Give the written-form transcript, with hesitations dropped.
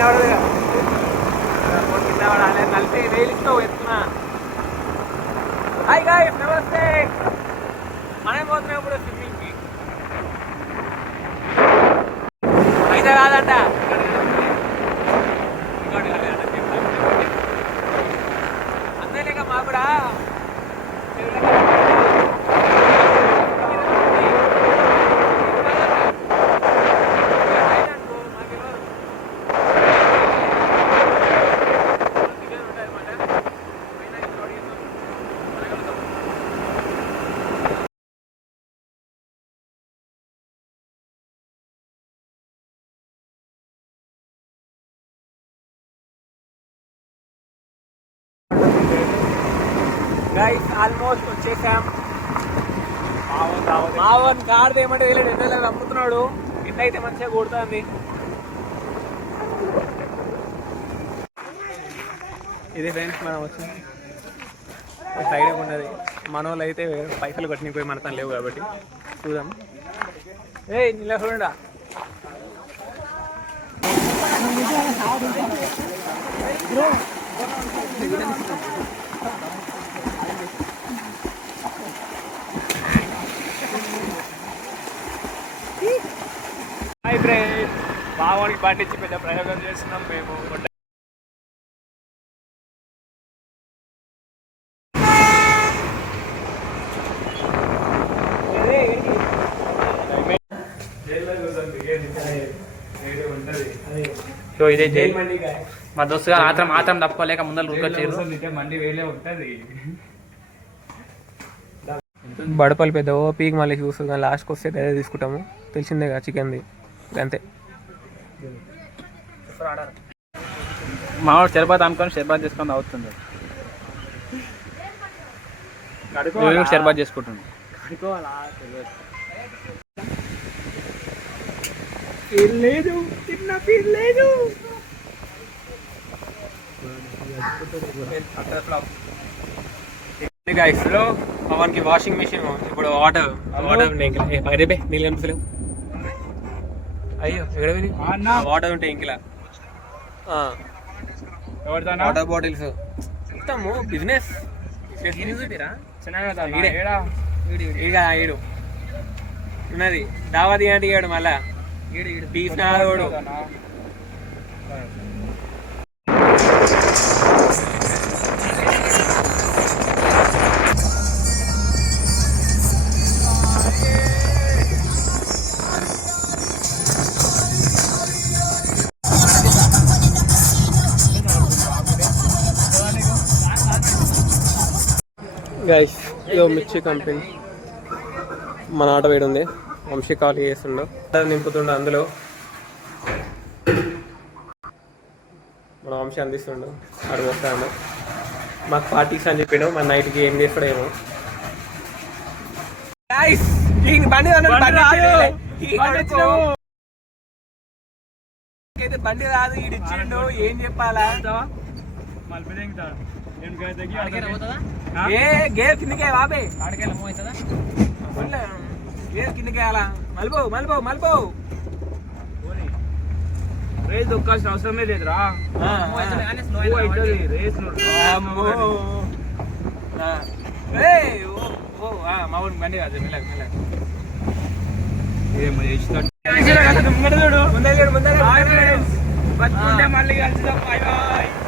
కింద పడాలి కలిపి వేలిస్తూ ఎత్తున్నా. హాయ్ గాయ్స్, నమస్తే. మనం పోతున్నాం ఇప్పుడు స్విమ్మింగ్కి. అయితే కాదంట అంతే లేక మా కూడా గైస్ ఆల్మోస్ట్ వచ్చేసాం. మావన్ కార్ ఏమంటే వీళ్ళు ఎండలో అమ్ముతున్నాడు. ఎండ అయితే మంచిగా కొడుతుంది. ఇది ఫ్రెండ్స్ మనం వచ్చింది సైడ్ ఉన్నది. మన వాళ్ళు అయితే పైసలు కట్టిన పోయి మనతో లేవు కాబట్టి చూద్దాం. ఇలా చూడండా హాయ్ ఫ్రెండ్స్, మావాడికి పండించి పెద్ద ప్రయోగం చేస్తున్నాం మేము. సో ఇదే జైలు మండి. మా దోస్తుగా ఆత్రం తప్పుకోలేక ముందర ఊరికొచ్చారు. మండి వేలే ఉంటుంది. బడపల్లి పెద్ద ఓపీకి మళ్ళీ చూస్తుంది కానీ లాస్ట్కి వస్తే అదే తీసుకుంటాము. తెలిసిందే కదా చికెన్ది అంతే. మావాడు షర్బత్ అనుకొని షర్బత్ చేసుకొని అవుతుంది. షర్బత్ చేసుకుంటుంది. లేదు తిన్న ఫీల్ లేదు. పవన్కి వాషింగ్ మిషన్ ఇప్పుడు వాటర్ నీళ్ళు కనిపిస్తలేవు. అయ్యో ఎక్కడ వాటర్ ఉంటాయి ఇంకిలా వాటర్ బాటిల్స్ ఇస్తాము. బిజినెస్ ఈడు ఉన్నది దావాది అంటే ఇయ్యాడు. మళ్ళా తీసినాడు. గైస్ ఇదో మిర్చి కంపెనీ. మన ఆట వేడి ఉంది. వంశీ కాల్ చేస్తుండో నింపుతుండో. అందులో మన వంశీ అందిస్తుండో. అడుగు వస్తాడు. మాకు పార్టీస్ అని చెప్పాడు. మన నైట్కి ఏం చేస్తాడేమో. బండి రాదు ఈడిచ్చిండు. ఏం చెప్పాలా? గేర్ కిందకే బాబే గేర్ కిందకే అలా మలుపు రేస్ దొక్కాల్సిన అవసరమే లేదురా. మా ఊరి బండి కాదు. ముందే మళ్ళీ కలిసి